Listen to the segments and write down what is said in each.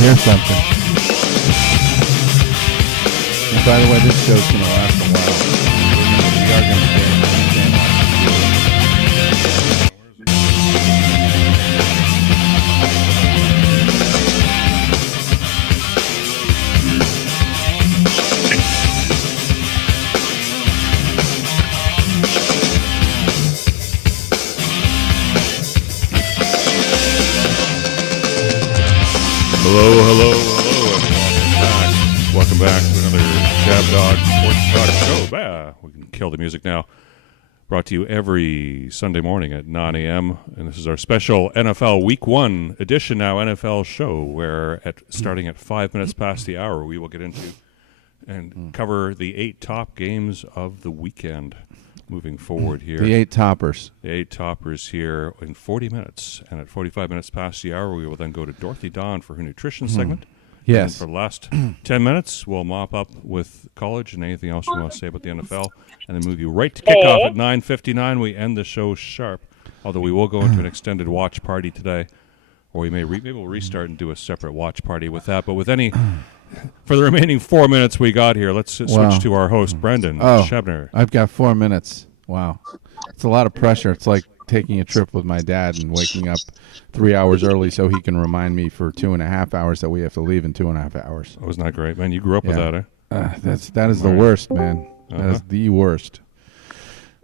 hear something. And by the way, this show's going to last a while. We are going to stay. Hello, everyone. Welcome back to another Jab Dog Sports Talk Show. We can kill the music now. Brought to you every Sunday morning at 9 a.m. And this is our special NFL Week 1 edition now NFL show, where starting at 5 minutes past the hour, we will get into and cover the 8 top games of the weekend. Moving forward here. The 8 toppers. The 8 toppers here in 40 minutes. And at 45 minutes past the hour, we will then go to Dorothy Don for her nutrition segment. Yes. And for the last 10 minutes, we'll mop up with college and anything else we want to say about the NFL. And then move you right to kickoff at 9:59. We end the show sharp. Although we will go into an extended watch party today. Or we maybe we'll restart and do a separate watch party with that. But with any... For the remaining 4 minutes we got here, let's switch to our host, Brendan Shebner. I've got 4 minutes. Wow. It's a lot of pressure. It's like taking a trip with my dad and waking up 3 hours early so he can remind me for 2.5 hours that we have to leave in 2.5 hours. Oh, isn't that great, man? You grew up with that, eh? That is the worst, man. That is the worst.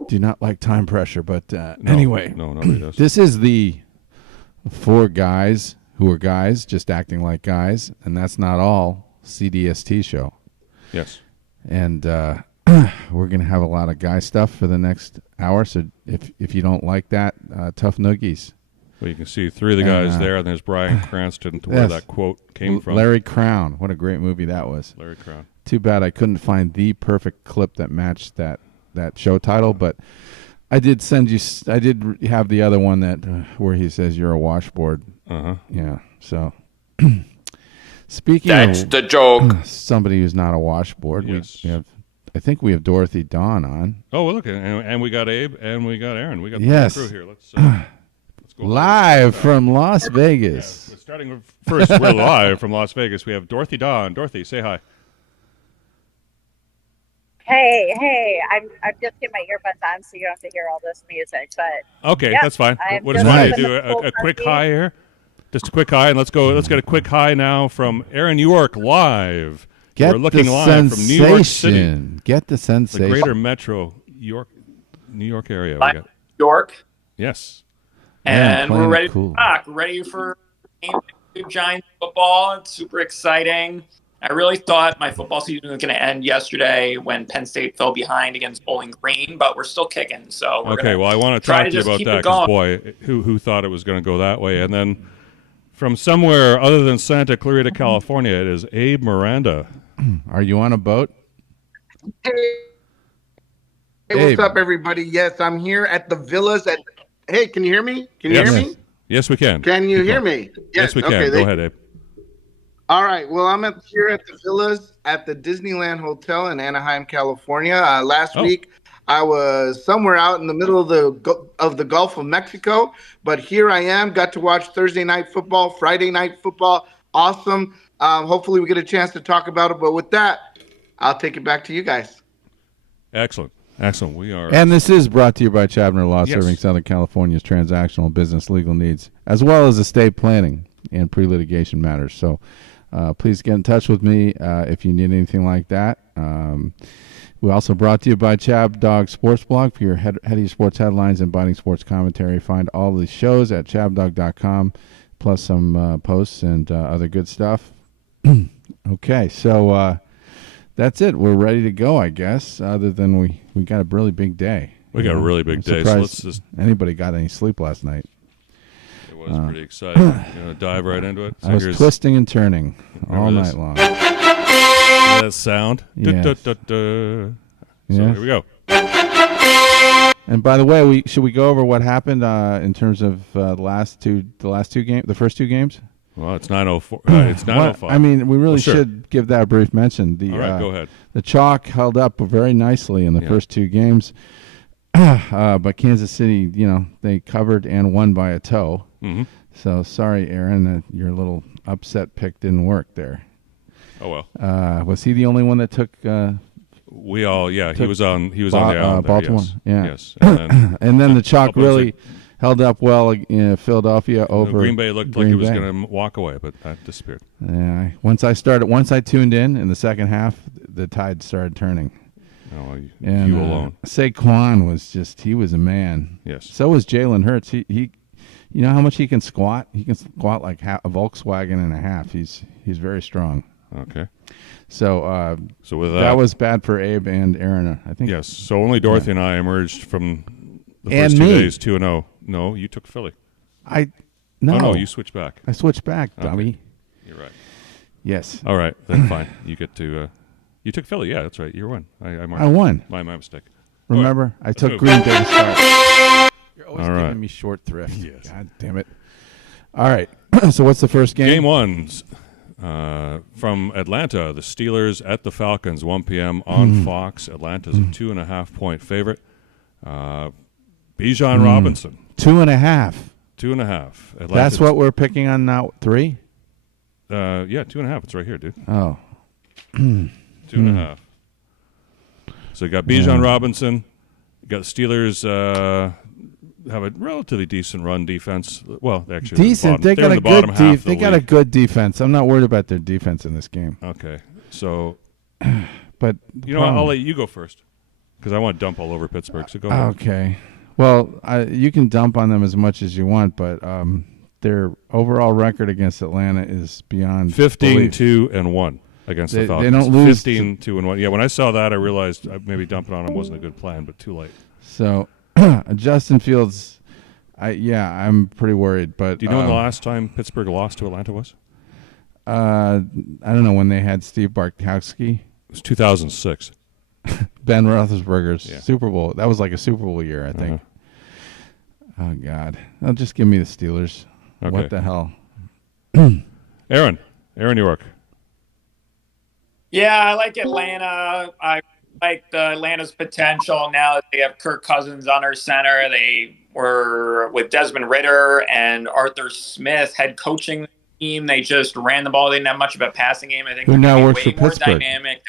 Do not like time pressure, but anyway. No, nobody does. This is the 4 guys who are guys just acting like guys, and that's not all. CDST show. Yes. And we're going to have a lot of guy stuff for the next hour, so if you don't like that, tough noogies. Well, you can see 3 of the guys there, and there's Bryan Cranston, to where that quote came from. Larry Crown. What a great movie that was. Larry Crown. Too bad I couldn't find the perfect clip that matched that show title, but I did have the other one that where he says you're a washboard. Yeah, so... Speaking That's of the joke. Somebody who's not a washboard, yes. I think we have Dorothy Dawn on. Oh, well, look, and we got Abe, and we got Aaron. We got the crew here. Let's go live from Las Vegas. Yeah, starting with first, we're live from Las Vegas. We have Dorothy Dawn. Dorothy, say hi. Hey! I'm just getting my earbuds on, so you don't have to hear all this music. But okay, that's fine. What does want to do a quick hi here? Just a quick hi, and let's get a quick hi now from Aaron York live. We're looking live from New York City. Get the sensation. The greater metro New York area. New York. Yes. And we're ready to talk. Ready for Giants football. It's super exciting. I really thought my football season was going to end yesterday when Penn State fell behind against Bowling Green, but we're still kicking. So well, I want to talk to you about that because, boy, who thought it was going to go that way? And then from somewhere other than Santa Clarita, California, it is Abe Miranda. Are you on a boat? Hey, what's up, everybody? Yes, I'm here at the villas. Hey, can you hear me? Can you hear me? Yes, we can. Can you hear me? Yes, we can. Okay, go ahead, Abe. All right. Well, I'm here at the villas at the Disneyland Hotel in Anaheim, California. Last week, I was somewhere out in the middle of the Gulf of Mexico, but here I am. Got to watch Thursday night football, Friday night football. Awesome. Hopefully, we get a chance to talk about it. But with that, I'll take it back to you guys. Excellent. We are. And this is brought to you by Chabner Law, serving Southern California's transactional business legal needs, as well as estate planning and pre-litigation matters. So please get in touch with me if you need anything like that. We also brought to you by Chab Dog Sports Blog for your heady sports headlines and biting sports commentary. Find all the shows at chabdog.com, plus some posts and other good stuff. Okay, so that's it. We're ready to go, I guess, other than we got a really big day. We got a really big day. So let's just... Anybody got any sleep last night? It was pretty exciting. Dive right into it. So I was twisting and turning all night long. That sound. Yes. So here we go. And by the way, should we go over what happened in terms of the first two games? Well, it's 9:04. It's 9:05. I mean, we really should give that a brief mention. All right, go ahead. The chalk held up very nicely in the first two games, but Kansas City, they covered and won by a toe. Mm-hmm. So sorry, Aaron, that your little upset pick didn't work there. Oh well. Was he the only one that took? We all, yeah. He was on the island. Baltimore. There, yes. Yeah. And then the chalk really held up well in Philadelphia over Green Bay looked like it was going to walk away, but that disappeared. Yeah. Once I tuned in the second half, the tide started turning. Oh, and, you alone. Saquon he was a man. Yes. So was Jalen Hurts. He you know how much he can squat? He can squat like a Volkswagen and a half. He's very strong. Okay. So with that was bad for Abe and Aaron, I think. Yes. So only Dorothy and I emerged from the first 2 days 2-0. No, you took Philly. No, you switched back. I switched back, dummy. Okay. You're right. Yes. All right, then fine. You get to. You took Philly. Yeah, that's right. You won. I won. My mistake. Remember, I took Green Bay to start. You're always giving me short thrift. Yes. God damn it. All right. So what's the first game? Game 1 from Atlanta. The Steelers at the Falcons, 1 p.m. on Fox. Atlanta's a 2.5-point favorite. Bijan Robinson. 2.5. 2.5. That's what we're picking on now. 3? Yeah, 2.5. It's right here, dude. Oh. 2.5. So you got Bijan Robinson. You got the Steelers have a relatively decent run defense. Well, actually, decent. They got a good They got a good defense. I'm not worried about their defense in this game. Okay, so, but you know what? I'll let you go first because I want to dump all over Pittsburgh. So go ahead. Okay. Well, you can dump on them as much as you want, but their overall record against Atlanta is beyond 15-2-1 against the Falcons. They don't lose 15-2-1. Yeah, when I saw that, I realized maybe dumping on them wasn't a good plan, but too late. So, Justin Fields, I'm pretty worried. But do you know when the last time Pittsburgh lost to Atlanta was? I don't know, when they had Steve Bartkowski. It was 2006. Ben Roethlisberger's Super Bowl. That was like a Super Bowl year, I think. Oh, God. Just give me the Steelers. Okay. What the hell? Aaron York. Yeah, I like Atlanta. I like the Atlanta's potential now that they have Kirk Cousins under center. They were with Desmond Ridder and Arthur Smith head coaching the team. They just ran the ball. They didn't have much of a passing game. I think who now works way for more Pittsburgh. Dynamic.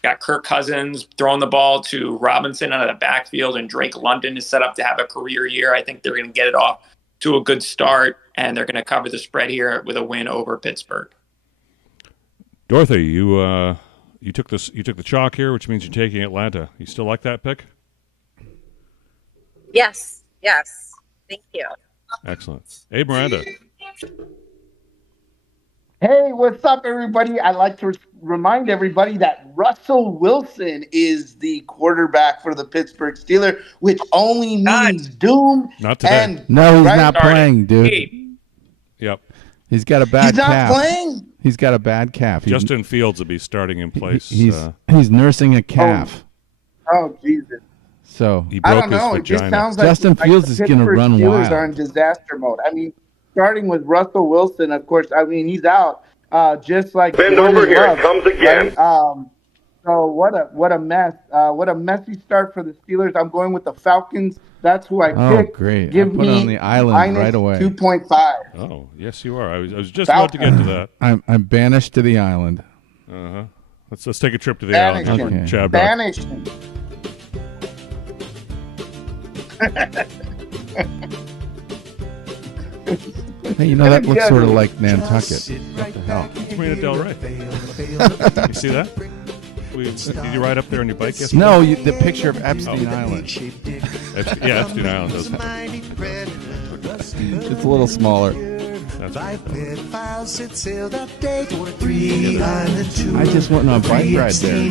Got Kirk Cousins throwing the ball to Robinson out of the backfield, and Drake London is set up to have a career year. I think they're going to get it off to a good start, and they're going to cover the spread here with a win over Pittsburgh. Dorothy, you took the chalk here, which means you're taking Atlanta. You still like that pick? Yes. Thank you. Excellent. Abe Miranda. Hey, what's up, everybody? I'd like to remind everybody that Russell Wilson is the quarterback for the Pittsburgh Steelers, which only means doom. Not today. And no, he's not playing, dude. Yep. He's got a bad calf. He's not playing? He's got a bad calf. Justin Fields will be starting in place. He's nursing a calf. Oh, Jesus. So he broke I don't know. his It just vagina. sounds like Justin Fields is going to run Steelers wild. are in disaster mode. I mean, starting with Russell Wilson, of course. I mean, he's out. Just like bend over here, it comes again. Right? So what a mess. What a messy start for the Steelers. I'm going with the Falcons. That's who I picked. Oh, great. Give I put me it on the island right away. 2.5. Oh, yes, you are. I was just about to get to that. I'm banished to the island. Uh-huh. Let's take a trip to the island. Okay. Chad Banished. Hey, you know, that looks sort of like Nantucket. What the hell? It's Marina Del Rey. You see that? Did you ride up there on your bike yesterday? No, the picture of Epstein Island. Epstein Island does. It's a little smaller. That's right. I just went on a bike ride there. Is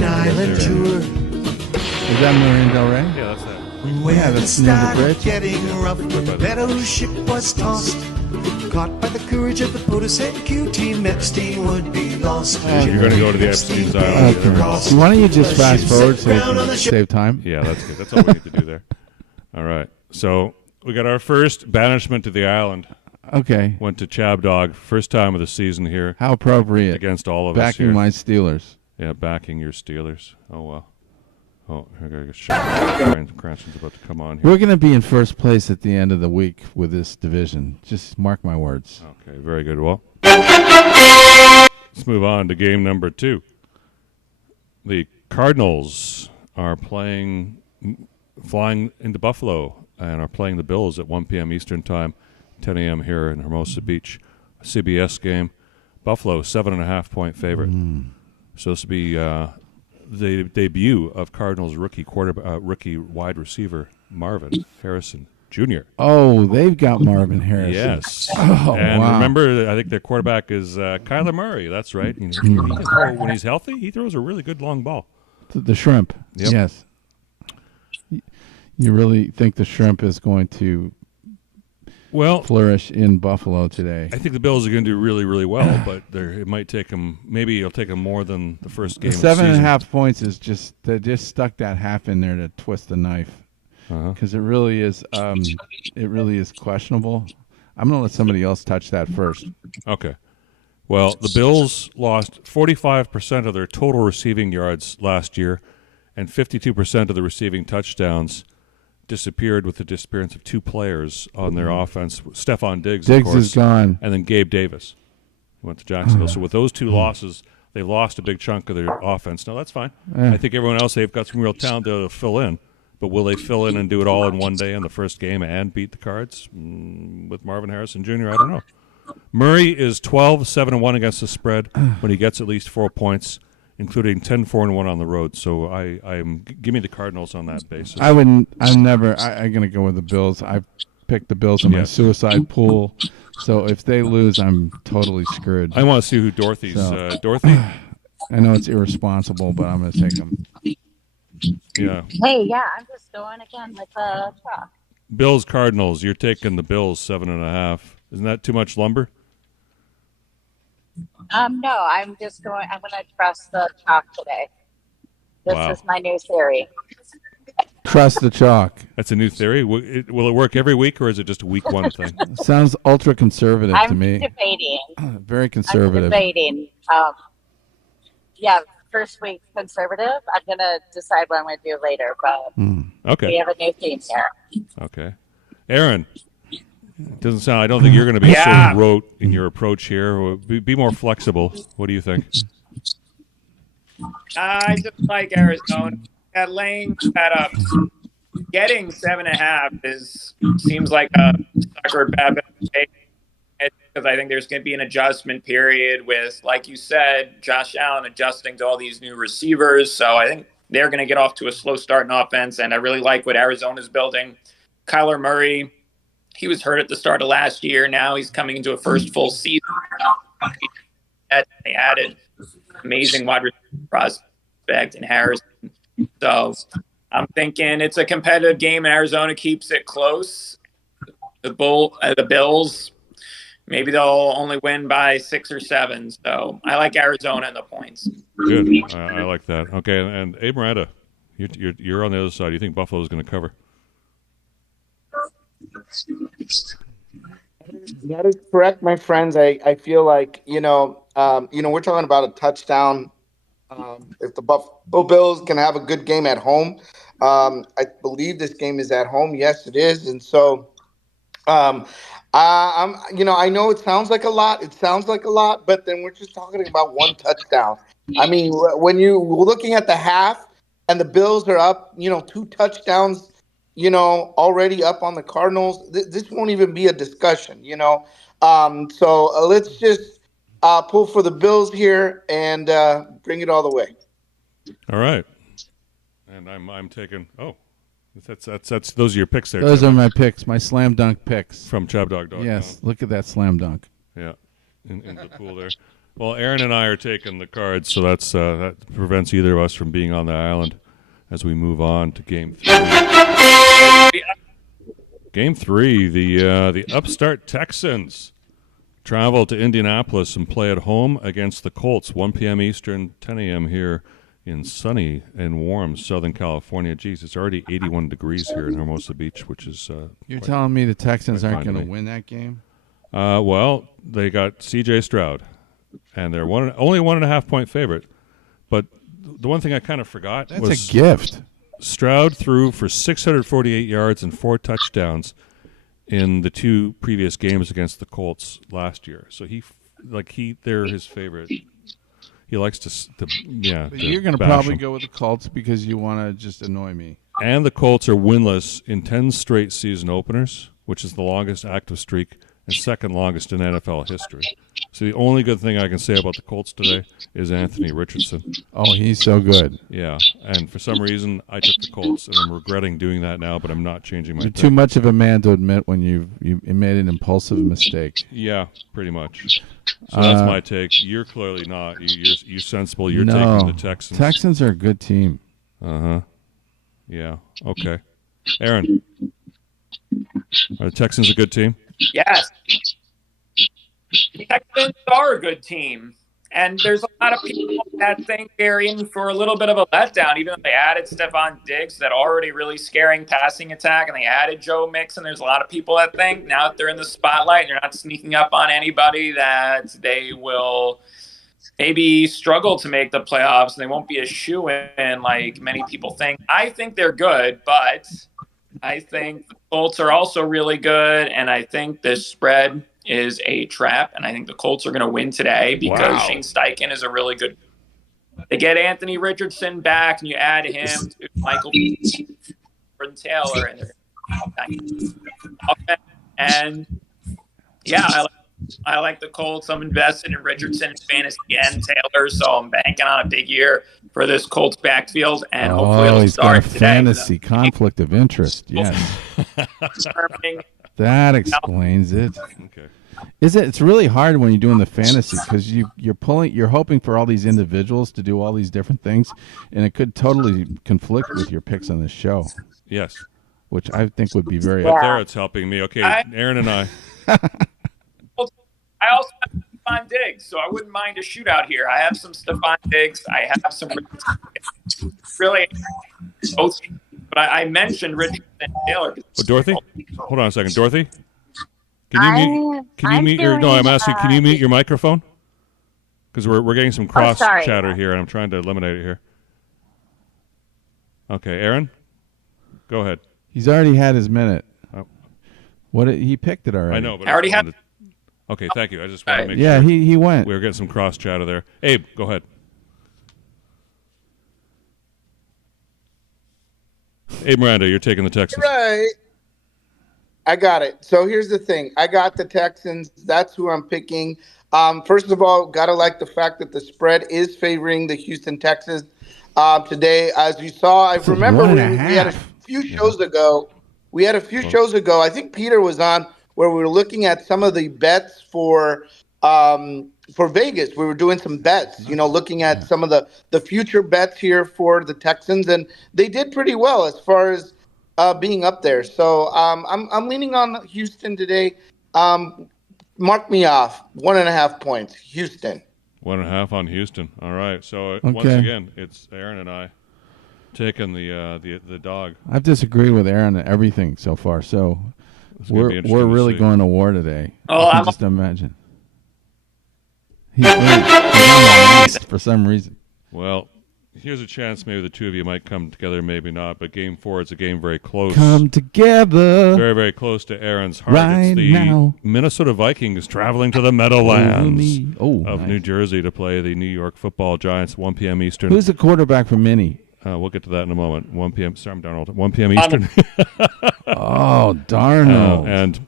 that Marina Del Rey? Yeah, that's that. Yeah, that's near the bridge. Meadow's ship was tossed, caught by the courage of the POTUS and Q team. Epstein would be lost. You're going to go to the Epstein's Island. Okay. So why don't you just fast forward so you can save time? Yeah, that's good. That's all we need to do there. All right. So we got our first banishment to the island. Okay. Went to Chab Dog. First time of the season here. How appropriate. Against all of us Backing here. my Steelers. Yeah, backing your Steelers. Oh, well. Oh, I got a shot. Cranston's about to come on here. We're going to be in first place at the end of the week with this division. Just mark my words. Okay, very good. Well, let's move on to game number 2. The Cardinals are flying into Buffalo and are playing the Bills at 1 p.m. Eastern Time, 10 a.m. here in Hermosa Beach. A CBS game. Buffalo, 7.5-point favorite. So this will be the debut of Cardinals rookie wide receiver Marvin Harrison Jr. Oh, they've got Marvin Harrison. Yes. Oh, and wow. remember, I think their quarterback is Kyler Murray. That's right. He can throw, when he's healthy, he throws a really good long ball. The shrimp. Yep. Yes. You really think the shrimp is going to flourish in Buffalo today? I think the Bills are going to do really, really well, but it might take them. Maybe it'll take them more than the first game. 7.5 points is they just stuck that half in there to twist the knife, because it really is questionable. I'm going to let somebody else touch that first. Okay. Well, the Bills lost 45% of their total receiving yards last year, and 52% of the receiving touchdowns disappeared with the disappearance of 2 players on their offense. Stephon Diggs, of course, is gone. And then Gabe Davis went to Jacksonville. So with those 2 losses, they lost a big chunk of their offense. Now, that's fine. I think everyone else, they've got some real talent to fill in. But will they fill in and do it all in one day in the first game and beat the Cards with Marvin Harrison Jr.? I don't know. Murray is 12-7-1 against the spread when he gets at least 4 points, including 10-4-1 on the road. So give me the Cardinals on that basis. I'm going to go with the Bills. I picked the Bills in my suicide pool. So if they lose, I'm totally screwed. I want to see who Dorothy's. Dorothy? I know it's irresponsible, but I'm going to take them. Yeah. Hey, yeah, I'm just going again with chalk. Bills Cardinals. You're taking the Bills 7.5. Isn't that too much lumber? No, I'm going to trust the chalk today. This is my new theory. Trust the chalk. That's a new theory. Will it work every week, or is it just a week 1 thing? Sounds ultra conservative to me. I'm debating. Very conservative. I'm debating. First week conservative. I'm going to decide what I'm going to do later, but okay. We have a new theme here. Okay. Aaron, doesn't sound. I don't think you're going to be so rote in your approach here. Be more flexible. What do you think? I just like Arizona. That lane setup, getting 7.5 seems like a sucker bet because I think there's going to be an adjustment period with, like you said, Josh Allen adjusting to all these new receivers. So I think they're going to get off to a slow start in offense, and I really like what Arizona's building. Kyler Murray, he was hurt at the start of last year. Now he's coming into a first full season. They added amazing wide receiver prospect in Harrison. So I'm thinking it's a competitive game. Arizona keeps it close. The Bills, maybe they'll only win by 6 or 7. So I like Arizona and the points. Good. I like that. Okay, and Abe Miranda, you're on the other side. You think Buffalo's going to cover? That is correct, my friends. I feel like we're talking about a touchdown. If the Buffalo Bills can have a good game at home, I believe this game is at home. Yes, it is, and so I know it sounds like a lot. But then we're just talking about one touchdown. I mean, when you're looking at the half and the Bills are up, 2 touchdowns, already up on the Cardinals, this won't even be a discussion, So let's just pull for the Bills here and bring it all the way. All right. And I'm taking. Oh, that's those are your picks there. Those are my picks, my slam dunk picks from ChubDog.com. Yes, look at that slam dunk. Yeah, in the pool there. Well, Aaron and I are taking the Cards, so that prevents either of us from being on the island as we move on to Game 3. Game 3, the upstart Texans travel to Indianapolis and play at home against the Colts, 1 p.m. Eastern, 10 a.m. here in sunny and warm Southern California. Geez, it's already 81 degrees here in Hermosa Beach, which is You're telling me the Texans aren't going to win that game? Well, they got C.J. Stroud, and they're only 1.5-point favorite. But the one thing I kind of forgot was... That's a gift. Stroud threw for 648 yards and 4 touchdowns in the 2 previous games against the Colts last year. So they're his favorite. He likes to You're going to probably go with the Colts because you want to just annoy me. And the Colts are winless in 10 straight season openers, which is the longest active streak and second longest in NFL history. So the only good thing I can say about the Colts today is Anthony Richardson. Oh, he's so good. Yeah, and for some reason I took the Colts, and I'm regretting doing that now, but I'm not changing my You're pick. too much of a man to admit when you made an impulsive mistake. Yeah, pretty much. So that's my take. You're clearly not. You're sensible. You're taking the Texans. Texans are a good team. Uh-huh. Yeah, okay. Aaron, are the Texans a good team? Yes. The Texans are a good team. And there's a lot of people that think they're in for a little bit of a letdown, even though they added Stephon Diggs, that already really scaring passing attack, and they added Joe Mixon. There's a lot of people that think now that they're in the spotlight and they're not sneaking up on anybody that they will maybe struggle to make the playoffs and they won't be a shoo-in like many people think. I think they're good, but I think the Colts are also really good, and I think this spread is a trap, and I think the Colts are going to win today because Shane Steichen is a really good. They get Anthony Richardson back, and you add him to Michael Jordan Taylor, and I like the Colts. I'm invested in Richardson and fantasy and Taylor, so I'm banking on a big year for this Colts backfield, and hopefully it'll he's start got a today. fantasy conflict of interest. Yes, that explains it. Okay. It's really hard when you're doing the fantasy because you're hoping for all these individuals to do all these different things, and it could totally conflict with your picks on this show. Yes, which I think would be very. But there, it's helping me. Okay, Aaron and I. I also have Stephon Diggs, so I wouldn't mind a shootout here. I have some Stephon Diggs. I have some really both, but I mentioned Richardson and Taylor. Dorothy, hold on a second. Dorothy, can you mute your? No, I'm asking. Can you mute your microphone? Because we're getting some cross chatter here, and I'm trying to eliminate it here. Okay, Aaron, go ahead. He's already had his minute. He picked it already. I know, but I already had. Okay, thank you. I just want to make sure. Yeah, he went. We were getting some cross chatter there. Abe, go ahead. Abe Miranda, you're taking the Texans. Right. I got it. So here's the thing. I got the Texans. That's who I'm picking. First of all, got to like the fact that the spread is favoring the Houston Texans today. As you saw, I remember we had a few shows ago. Shows ago. I think Peter was on where we were looking at some of the bets for Vegas. We were doing some bets, looking at some of the future bets here for the Texans, and they did pretty well as far as being up there. So I'm leaning on Houston today. Mark me off. 1.5 points. Houston. 1.5 on Houston. All right. So once again, it's Aaron and I taking the dog. I've disagreed with Aaron on everything so far. So we're really going to war today. Oh, I can just imagine. He's on my list for some reason. Well, here's a chance maybe the two of you might come together, maybe not. But Game 4 is a game very close. Come together. Very, very close to Aaron's heart. Right it's the now. Minnesota Vikings traveling to the Meadowlands of nice. New Jersey to play the New York Football Giants, 1 p.m. Eastern. Who's the quarterback for Minnie? We'll get to that in a moment. 1 p.m. Sorry, I'm Darnold. 1 p.m. Eastern. Oh, Darnold. And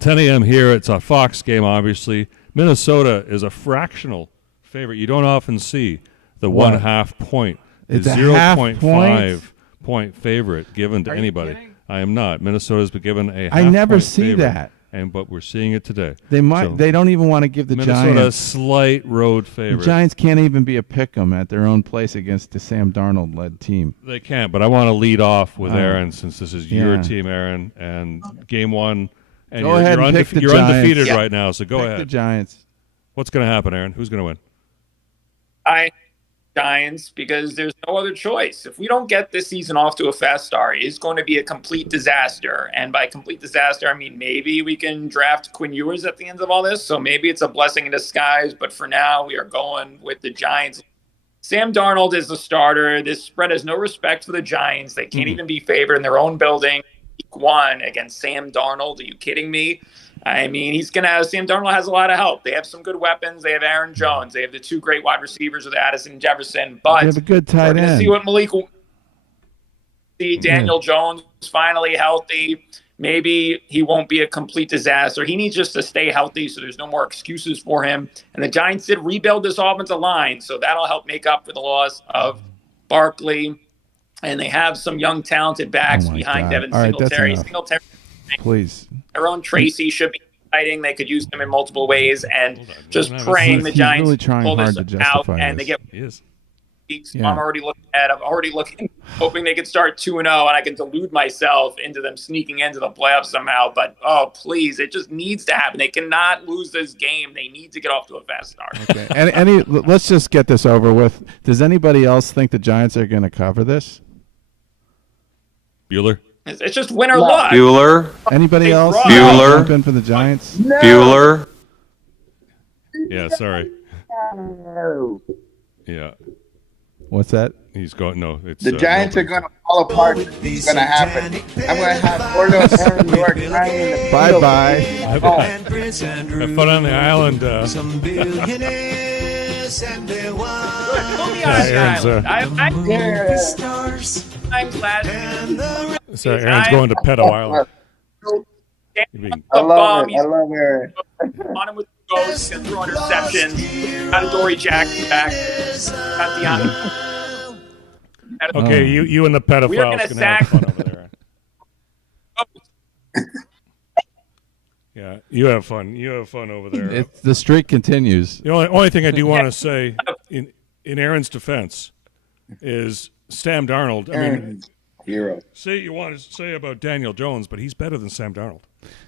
10 a.m. here. It's a Fox game, obviously. Minnesota is a fractional favorite. You don't often see the 1/2 point. It's a 0.5 point favorite given to anybody. I am not. Minnesota's been given a half I never point see favorite, that. But we're seeing it today. They might. So, they don't even want to give the Minnesota Giants a slight road favorite. The Giants can't even be a pick'em at their own place against the Sam Darnold-led team. They can't. But I want to lead off with Aaron since this is your team, Aaron, and Game 1. And go ahead and pick the you're Giants. undefeated right now, so go pick ahead. The Giants. What's going to happen, Aaron? Who's going to win? Giants, because there's no other choice. If we don't get this season off to a fast start, it's going to be a complete disaster. And by complete disaster, I mean maybe we can draft Quinn Ewers at the end of all this. So maybe it's a blessing in disguise. But for now, we are going with the Giants Sam Darnold is the starter. This spread has no respect for the Giants. They can't even be favored in their own building. Week 1 against Sam Darnold. Are you kidding me? I mean, Sam Darnold has a lot of help. They have some good weapons. They have Aaron Jones. They have the 2 great wide receivers with Addison and Jefferson. But they have a good tight end. We're going to see what Malik will see. Daniel Jones finally healthy. Maybe he won't be a complete disaster. He needs just to stay healthy so there's no more excuses for him. And the Giants did rebuild this offensive line, so that'll help make up for the loss of Barkley. And they have some young, talented backs behind Devin Singletary. Please. Tyrone Tracy should be exciting. They could use him in multiple ways. And just praying the Giants really pull this out and they get weeks. I'm already looking, hoping they could start 2-0, and I can delude myself into them sneaking into the playoffs somehow. But, please, it just needs to happen. They cannot lose this game. They need to get off to a fast start. Okay. Let's just get this over with. Does anybody else think the Giants are going to cover this? Bueller? It's just win or luck. Bueller? Anybody else? Bueller? Jump in for the Giants? No. Bueller? Yeah, sorry. No. Yeah. What's that? He's going. No, it's the Giants are going to fall apart. It's going to happen. I'm going to have Orlando and New York crying in the Bye bye. Have fun on the island. Some billionaires and their I'm glad. Sorry, Aaron's going to Pedo Island. I love it. On him with the ghosts and throw interceptions. Got a Dory Jackson back. Got the Okay, you and the pedophiles can have fun over there. Yeah, you have fun. You have fun over there. The streak continues. The only thing I do want to say in Aaron's defense is Sam Darnold. I mean, hero. Say what you want to say about Daniel Jones, but he's better than Sam Darnold.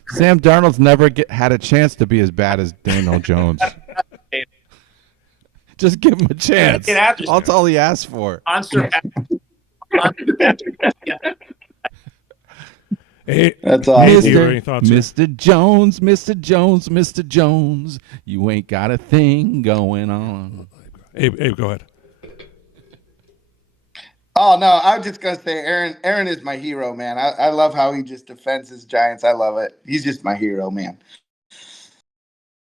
Sam Darnold's never had a chance to be as bad as Daniel Jones. Just give him a chance. That's all he asked for. Hey, that's all. Mr. Jones, Mr. Jones, Mr. Jones, you ain't got a thing going on. Abe, go ahead. Oh no, I was just gonna say Aaron is my hero, man. I love how he just defends his Giants. I love it. He's just my hero, man.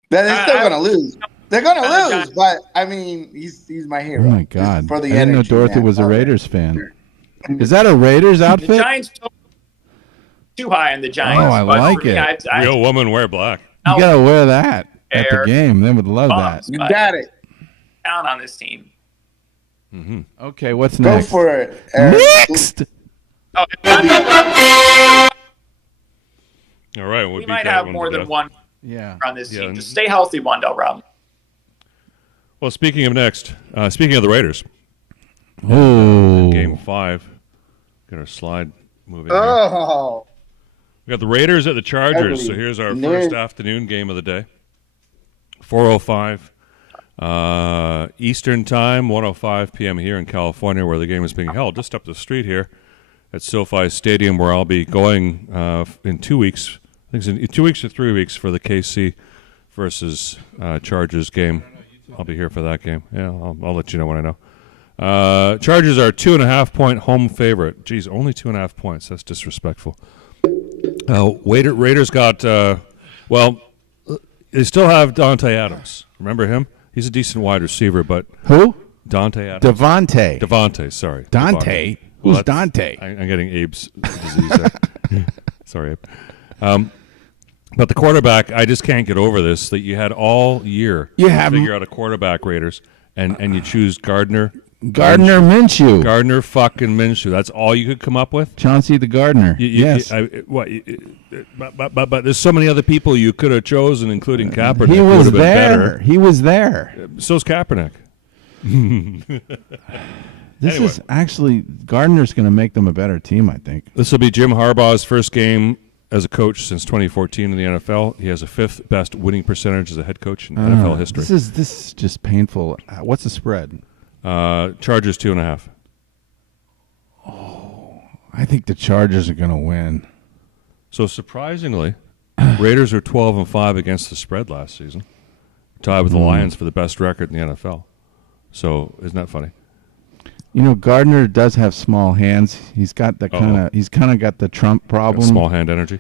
They're still gonna lose. They're gonna lose, but I mean, he's my hero. Oh my God! For the I didn't know Dorothy was a Raiders fan. Is that a Raiders outfit? The Giants too high in the Giants. Oh, I like it. Real woman wear black. You gotta wear that at the game. They would love that. You got it. Down on this team. Mm-hmm. Okay, what's next? Go for it. Next. Oh, all right, we might have more than one. Yeah. On this team, just stay healthy, Wendell Rob. Well, speaking of the Raiders. Oh. Game 5. Get our slide moving. Oh. We got the Raiders at the Chargers. So here's our first afternoon game of the day. 4:05 Eastern Time, 1:05 p.m. here in California, where the game is being held, just up the street here at SoFi Stadium, where I'll be going in 2 weeks. I think it's in 2 weeks or 3 weeks for the KC versus Chargers game. I'll be here for that game. Yeah, I'll let you know when I know. Chargers are 2.5-point home favorite. Geez, only 2.5 points. That's disrespectful. Raiders got, they still have Dante Adams. Remember him? He's a decent wide receiver, but... Who? Dante Adams. Devontae, sorry. Dante? Who's Dante? I'm getting Abe's disease there. Sorry, Abe. But the quarterback, I just can't get over this, that you had all year to figure out a quarterback, Raiders, and you choose Gardner Minshew. Gardner fucking Minshew. That's all you could come up with? Chauncey the Gardener. Yes. But there's so many other people you could have chosen, including Kaepernick. He was there. He was there. So's Kaepernick. This is actually, Gardner's going to make them a better team, I think. This will be Jim Harbaugh's first game as a coach since 2014 in the NFL. He has a 5th best winning percentage as a head coach in NFL history. This is just painful. What's the spread? Chargers 2.5. Oh, I think the Chargers are going to win. So surprisingly, Raiders are 12-5 against the spread last season, tied with the Lions for the best record in the NFL. So isn't that funny? Gardner does have small hands. He's got the kind of got the Trump problem. Small hand energy.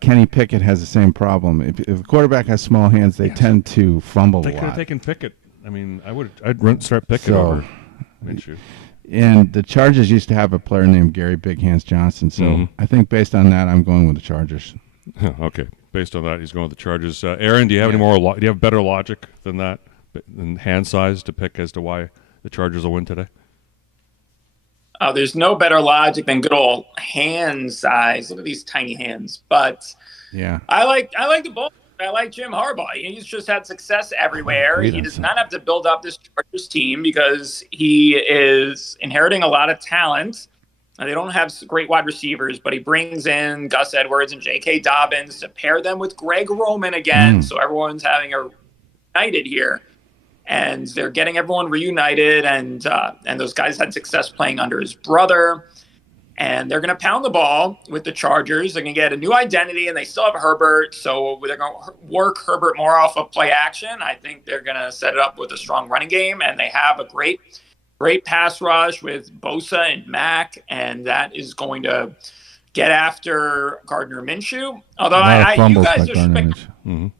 Kenny Pickett has the same problem. If the quarterback has small hands, they tend to fumble a lot. They could have taken Pickett. I mean, I'd start Pickett over Minshew. And the Chargers used to have a player named Gary Big Hands Johnson. So I think based on that, I'm going with the Chargers. Okay, based on that, he's going with the Chargers. Aaron, do you have any more? Do you have better logic than that, than hand size to pick as to why the Chargers will win today? There's no better logic than good old hand size. Look at these tiny hands. But yeah, I like the ball. I like Jim Harbaugh. He's just had success everywhere. He does not have to build up this Chargers team because he is inheriting a lot of talent. They don't have great wide receivers, but he brings in Gus Edwards and J.K. Dobbins to pair them with Greg Roman again. So everyone's having a united here. And they're getting everyone reunited, and those guys had success playing under his brother. And they're going to pound the ball with the Chargers. They're going to get a new identity, and they still have Herbert. So they're going to work Herbert more off of play action. I think they're going to set it up with a strong running game, and they have a great pass rush with Bosa and Mack, and that is going to get after Gardner Minshew. Although you guys are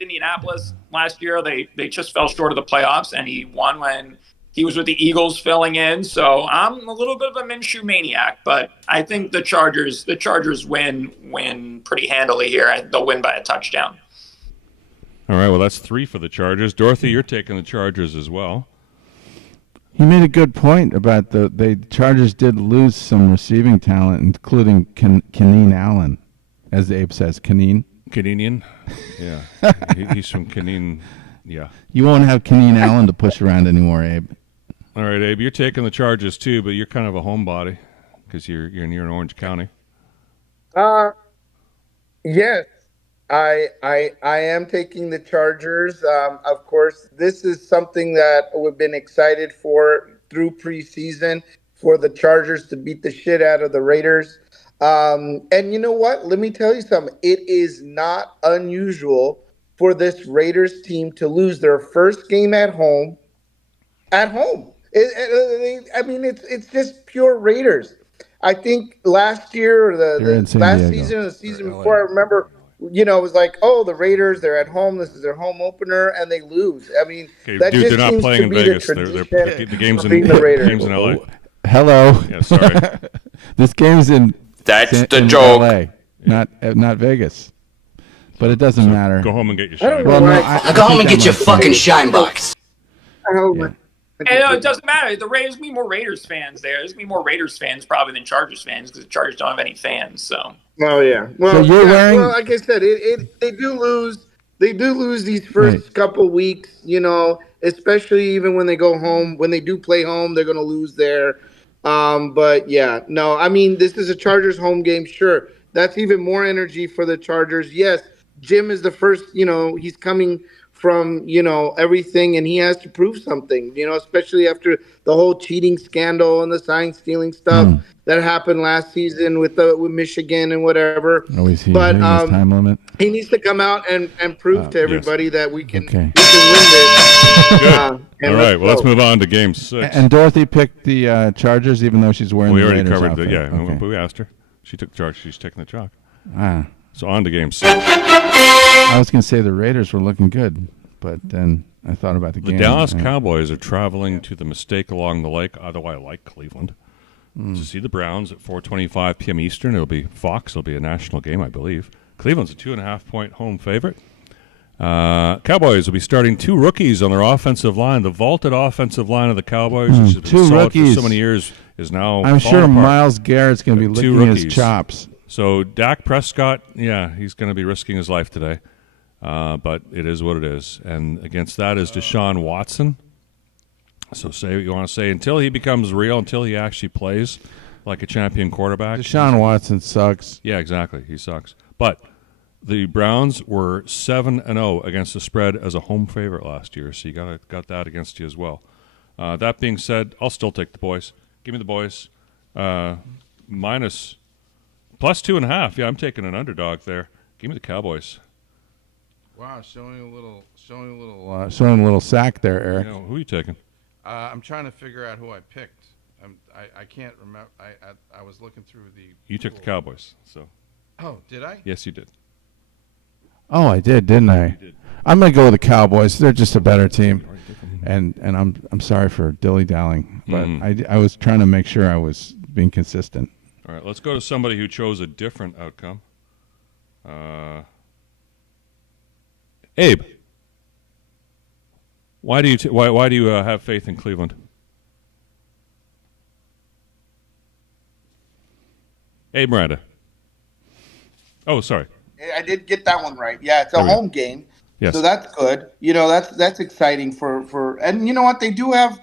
Indianapolis last year, they just fell short of the playoffs, and he won when he was with the Eagles filling in. So I'm a little bit of a Minshew maniac, but I think the Chargers win pretty handily here. They'll win by a touchdown. All right, well, that's 3 for the Chargers. Dorothy, you're taking the Chargers as well. He made a good point about the Chargers did lose some receiving talent, including Keenan Allen, as Abe says, Keenan. Canadian? Yeah. He's from Canadian. Yeah. You won't have Keenan Allen to push around anymore, Abe. All right, Abe, you're taking the Chargers too, but you're kind of a homebody because you're near in Orange County. Yes. I am taking the Chargers. Of course, this is something that we've been excited for through preseason, for the Chargers to beat the shit out of the Raiders. And you know what? Let me tell you something. It is not unusual for this Raiders team to lose their first game at home. I mean, it's just pure Raiders. I think last year or the last season or the season before, I remember, it was like, oh, the Raiders, they're at home. This is their home opener, and they lose. I mean, that just they're not seems playing to in be Vegas. The game's in LA. Hello. Yeah, sorry. This game's in. That's the in joke. LA, not Vegas. But it doesn't matter. Go home and get your shine. Well, I go home and get your fucking shine box. Yeah. It doesn't matter. There's going to be more Raiders fans there. There's going to be more Raiders fans probably than Chargers fans because the Chargers don't have any fans. So. Oh yeah. Well, so you're wearing. Well, like I said, they do lose. They do lose these first couple weeks. Especially even when they go home. When they do play home, they're going to lose there. But yeah, no. I mean, this is a Chargers home game. Sure, that's even more energy for the Chargers. Yes, Jim is the first. He's coming from everything, and he has to prove something. Especially after the whole cheating scandal and the sign stealing stuff that happened last season with Michigan and whatever. Is he hitting his time limit? He needs to come out and prove to everybody that we can win this. All right, well, let's move on to Game 6. And Dorothy picked the Chargers, even though she's wearing the Raiders outfit. We already covered but we asked her. She took the charge. She's taking the chalk. Ah. So on to Game 6. I was going to say the Raiders were looking good, but then I thought about the game. The Dallas Cowboys are traveling to the Mistake along the lake, although I like Cleveland, to see the Browns at 4:25 p.m. Eastern. It'll be Fox. It'll be a national game, I believe. Cleveland's a 2.5-point home favorite. Cowboys will be starting 2 rookies on their offensive line. The vaulted offensive line of the Cowboys, which has been solid for so many years, is now I'm sure apart. Myles Garrett's going to be licking his chops. So Dak Prescott, he's going to be risking his life today. But it is what it is. And against that is Deshaun Watson. So say what you want to say. Until he becomes real, until he actually plays like a champion quarterback. Deshaun Watson sucks. Yeah, exactly. He sucks. But the Browns were 7-0 against the spread as a home favorite last year. So you got that against you as well. That being said, I'll still take the boys. Give me the boys. Minus plus 2.5. Yeah, I'm taking an underdog there. Give me the Cowboys. Wow, showing a little sack there, Eric. Who are you taking? I'm trying to figure out who I picked. I can't remember. I was looking through the. You took the Cowboys, so. Oh, did I? Yes, you did. Oh, I did, didn't I? Did. I'm gonna go with the Cowboys. They're just a better team, and I'm sorry for dilly-dallying, but I was trying to make sure I was being consistent. All right, let's go to somebody who chose a different outcome. Abe, why do you have faith in Cleveland? Abe Miranda. Oh, sorry. I did get that one right. Yeah, it's a home game. Yes. So that's good. That's exciting for and you know what? They do have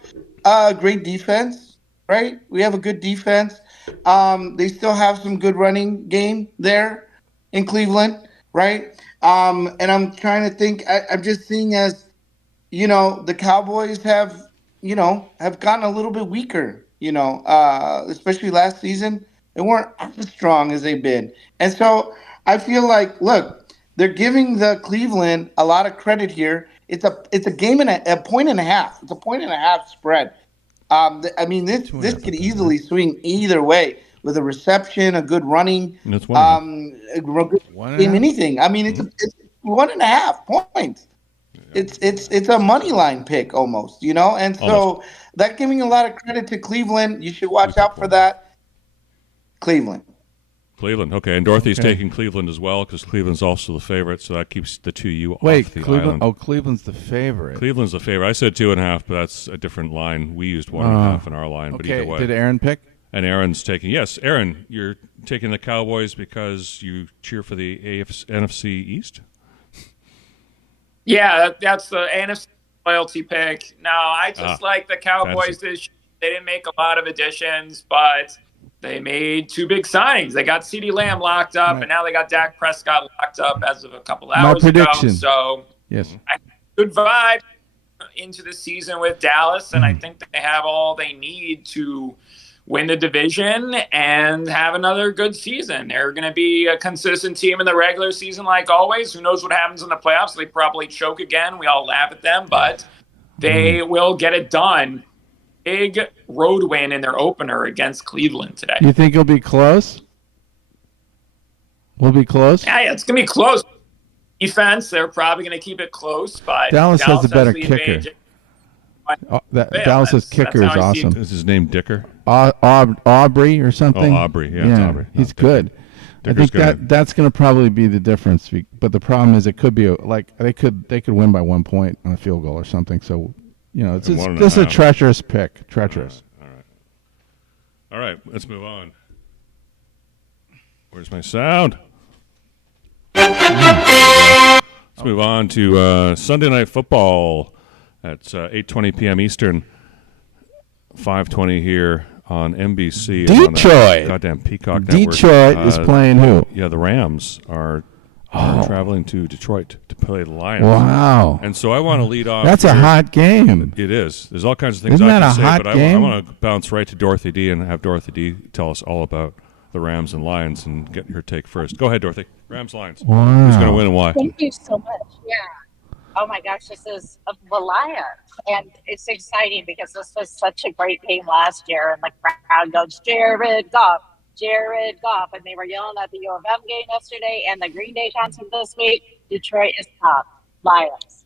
great defense, right? We have a good defense. They still have some good running game there in Cleveland, right? And I'm trying to think. I'm just seeing as, the Cowboys have gotten a little bit weaker, especially last season. They weren't as strong as they've been. And so I feel like, look, they're giving the Cleveland a lot of credit here. It's a game and a point and a half. It's a point and a half spread. This could easily swing either way with a reception, a good running, a good game, anything. It's 1.5 points. It's a money line pick almost, and so that giving a lot of credit to Cleveland. You should watch out for that. Cleveland, okay, and Dorothy's taking Cleveland as well because Cleveland's also the favorite, so that keeps the two you off the Cleveland. island. Oh, Cleveland's the favorite. Cleveland's the favorite. I said 2.5, but that's a different line. We used 1.5 in our line, but either way. Did Aaron pick? And Aaron's taking Aaron, you're taking the Cowboys because you cheer for the NFC East. Yeah, that's the NFC loyalty pick. No, I just like the Cowboys this year. They didn't make a lot of additions, but they made 2 big signings. They got CeeDee Lamb locked up, and now they got Dak Prescott locked up as of a couple hours ago. So, yes, good vibe into the season with Dallas, and I think they have all they need to win the division and have another good season. They're going to be a consistent team in the regular season, like always. Who knows what happens in the playoffs? They probably choke again. We all laugh at them, but they will get it done. Big road win in their opener against Cleveland today. You think it'll be close? Will be close? Yeah, it's going to be close. Defense, they're probably going to keep it close, but Dallas has a better kicker. Dallas's kicker is awesome. Is his name Dicker? Aubrey or something? Oh, Aubrey. Yeah, it's Aubrey. He's good. Dicker's I think that's going to probably be the difference. But the problem is it could be they could win by 1 point on a field goal or something. So, this is a treacherous pick. Treacherous. All right. Let's move on. Where's my sound? Let's move on to Sunday Night Football at 8:20 p.m. Eastern, 5:20 here on NBC. Detroit. Goddamn Peacock Network. Detroit is playing who? Yeah, the Rams are traveling to Detroit to play the Lions. Wow. And so I want to lead off. That's a hot game. It is. There's all kinds of things Isn't I that can a say, hot but game? I want to bounce right to Dorothy D and have Dorothy D tell us all about the Rams and Lions and get her take first. Go ahead, Dorothy. Rams, Lions. Wow. Who's going to win and why? Thank you so much. Yeah. Oh my gosh, this is the Lions. And it's exciting because this was such a great game last year. And the crowd goes, Jared Goff. And they were yelling at the U of M game yesterday and the Green Day concert this week. Detroit is top. Lions.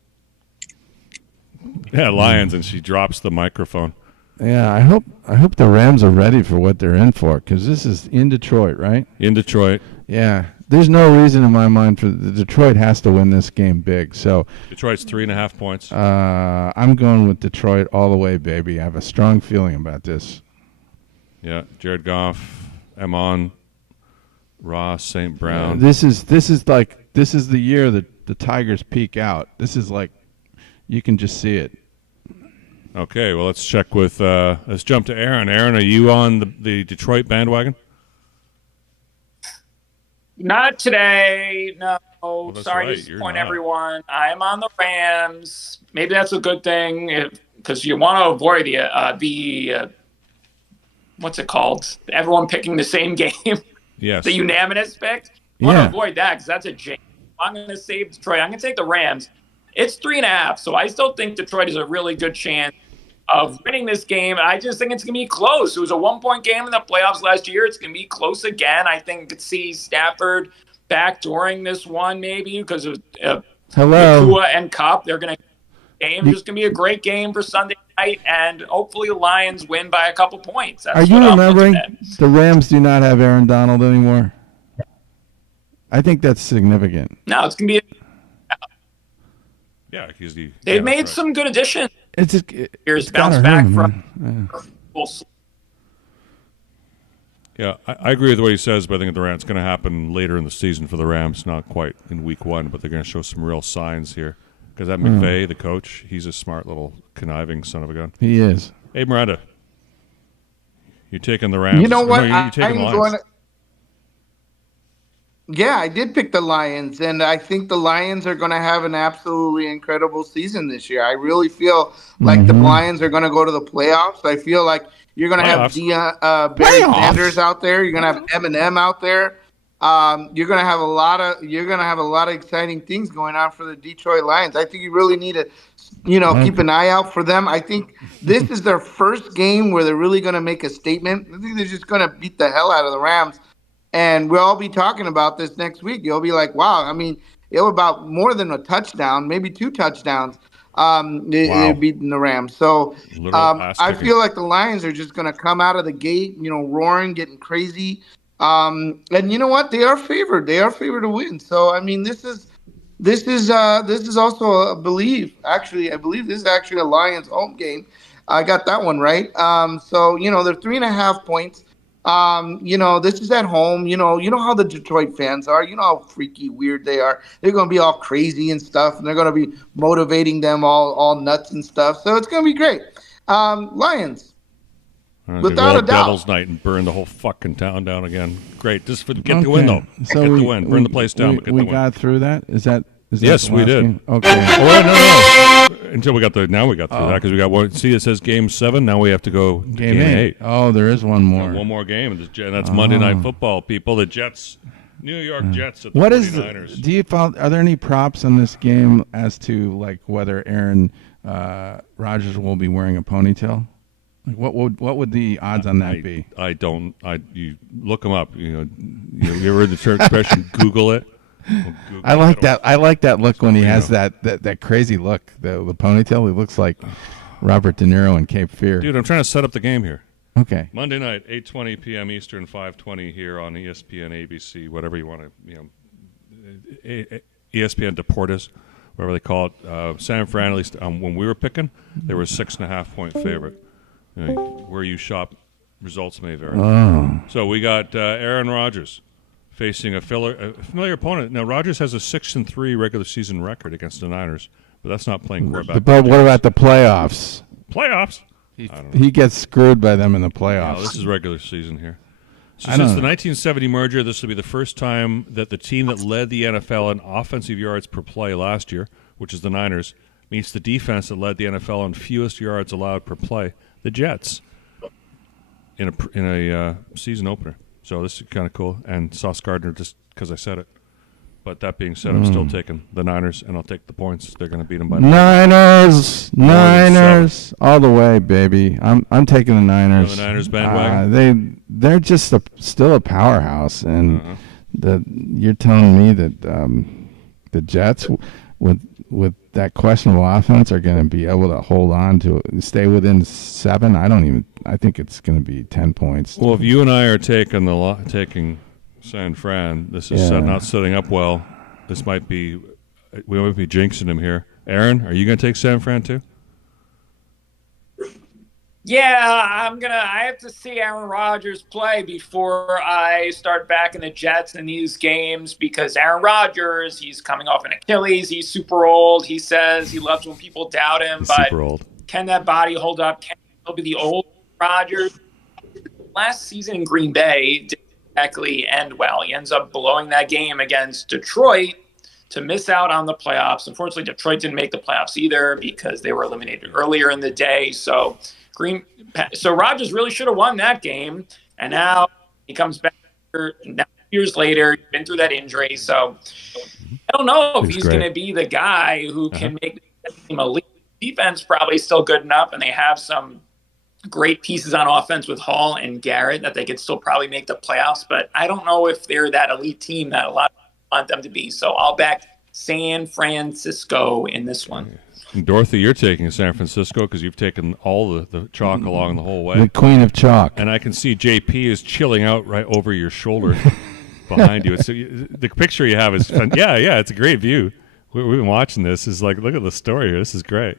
Yeah, Lions, and she drops the microphone. Yeah, I hope the Rams are ready for what they're in for, because this is in Detroit, right? In Detroit. Yeah. There's no reason in my mind for Detroit has to win this game big. So Detroit's 3.5 points. I'm going with Detroit all the way, baby. I have a strong feeling about this. Yeah, Jared Goff, Amon, Ross, St. Brown. This is the year that the Tigers peak out. This is like you can just see it. Okay, well let's check with let's jump to Aaron. Aaron, are you on the Detroit bandwagon? Not today, no. Well, sorry to disappoint everyone. I'm on the Rams. Maybe that's a good thing because you want to avoid the what's it called? Everyone picking the same game. Yes. The unanimous pick. You want to avoid that because that's a jinx. I'm going to save Detroit. I'm going to take the Rams. It's 3.5, so I still think Detroit is a really good chance of winning this game. I just think it's going to be close. It was a 1-point game in the playoffs last year. It's going to be close again. I think you could see Stafford backdooring this one maybe because of Nakua and Cup. They're going to game. It's going to be a great game for Sunday night, and hopefully the Lions win by a couple points. That's Are you remembering the Rams do not have Aaron Donald anymore? I think that's significant. No, it's going to be because they've made some good additions. It's bounce back from. Yeah, I agree with what he says, but I think it's going to happen later in the season for the Rams, not quite in week 1, but they're going to show some real signs here. Because that McVay, the coach, he's a smart little conniving son of a gun. He is. Hey, Miranda, you're taking the Rams. You know what? I'm going to. Yeah, I did pick the Lions, and I think the Lions are going to have an absolutely incredible season this year. I really feel like the Lions are going to go to the playoffs. I feel like you're going to have Barry Sanders out there. You're going to have Eminem out there. You're going to have a lot of exciting things going on for the Detroit Lions. I think you really need to, keep an eye out for them. I think this is their first game where they're really going to make a statement. I think they're just going to beat the hell out of the Rams. And we'll all be talking about this next week. You'll be like, wow, I mean, it was about more than a touchdown, maybe 2 touchdowns. They're beating the Rams. So I feel like the Lions are just going to come out of the gate, roaring, getting crazy. And you know what? They are favored. They are favored to win. So, I mean, this is also a belief. Actually, I believe this is actually a Lions home game. I got that one right. So, they're 3.5 points. This is at home. You know how the Detroit fans are. You know how freaky weird they are. They're going to be all crazy and stuff, and they're going to be motivating them all nuts and stuff. So it's going to be great. Lions, without a doubt. Devil's night and burn the whole fucking town down again. Great, just get the win though. So get the win. Burn the place down. But get the win. Got through that. Is that yes, we did. Game? Okay. Oh, no. Until we got through that because we got one. See, it says game 7. Now we have to go to game 8. Oh, there is one more. One more game, and that's Monday Night Football. People, the Jets, New York Jets at the 49ers. Are there any props on this game as to like whether Aaron Rodgers will be wearing a ponytail? Like what would the odds on that be? I don't. You look them up. You ever heard the church expression? Google it. I like that. I like that look when he has that crazy look. The ponytail. He looks like Robert De Niro in Cape Fear. Dude, I'm trying to set up the game here. Okay. Monday night, 8:20 p.m. Eastern, 5:20 here on ESPN, ABC, whatever you want to, ESPN Deportes, whatever they call it. San Fran, at least when we were picking, they were a 6.5 point favorite. Where you shop, results may vary. Oh. So we got Aaron Rodgers facing a familiar opponent. Now, Rodgers has a 6-3 regular season record against the Niners, but that's not playing quarterback. But what about the playoffs? Playoffs? He gets screwed by them in the playoffs. No, this is regular season here. So since the 1970 merger, this will be the first time that the team that led the NFL in offensive yards per play last year, which is the Niners, meets the defense that led the NFL in fewest yards allowed per play, the Jets, in a season opener. So this is kind of cool. And Sauce Gardner, just because I said it. But that being said, I'm still taking the Niners, and I'll take the points. They're going to beat them by Niners, all the way, baby. I'm taking the Niners. The Niners bandwagon. They're just still a powerhouse, and you're telling me that the Jets with that questionable offense are going to be able to hold on to it, stay within 7. I think it's going to be 10 points. Well, if you and I are taking San Fran, this is not setting up well. We might be jinxing him here. Aaron, are you going to take San Fran too? Yeah, I have to see Aaron Rodgers play before I start backing the Jets in these games because Aaron Rodgers, he's coming off an Achilles. He's super old. He says he loves when people doubt him, but super old. Can that body hold up? Can he be the old Rodgers? Last season in Green Bay didn't exactly end well. He ends up blowing that game against Detroit to miss out on the playoffs. Unfortunately, Detroit didn't make the playoffs either because they were eliminated earlier in the day. So Rodgers really should have won that game, and now he comes back years later. He's been through that injury, so I don't know if he's going to be the guy who can make the team elite. defense probably still good enough, and they have some great pieces on offense with Hall and Garrett that they could still probably make the playoffs. But I don't know if they're that elite team that a lot of people want them to be. So I'll back San Francisco in this one. And Dorothy, you're taking San Francisco because you've taken all the chalk along the whole way. The queen of chalk. And I can see JP is chilling out right over your shoulder behind you. So the picture you have is fun. Yeah, it's a great view. We've been watching this. It's like, look at the story here. This is great.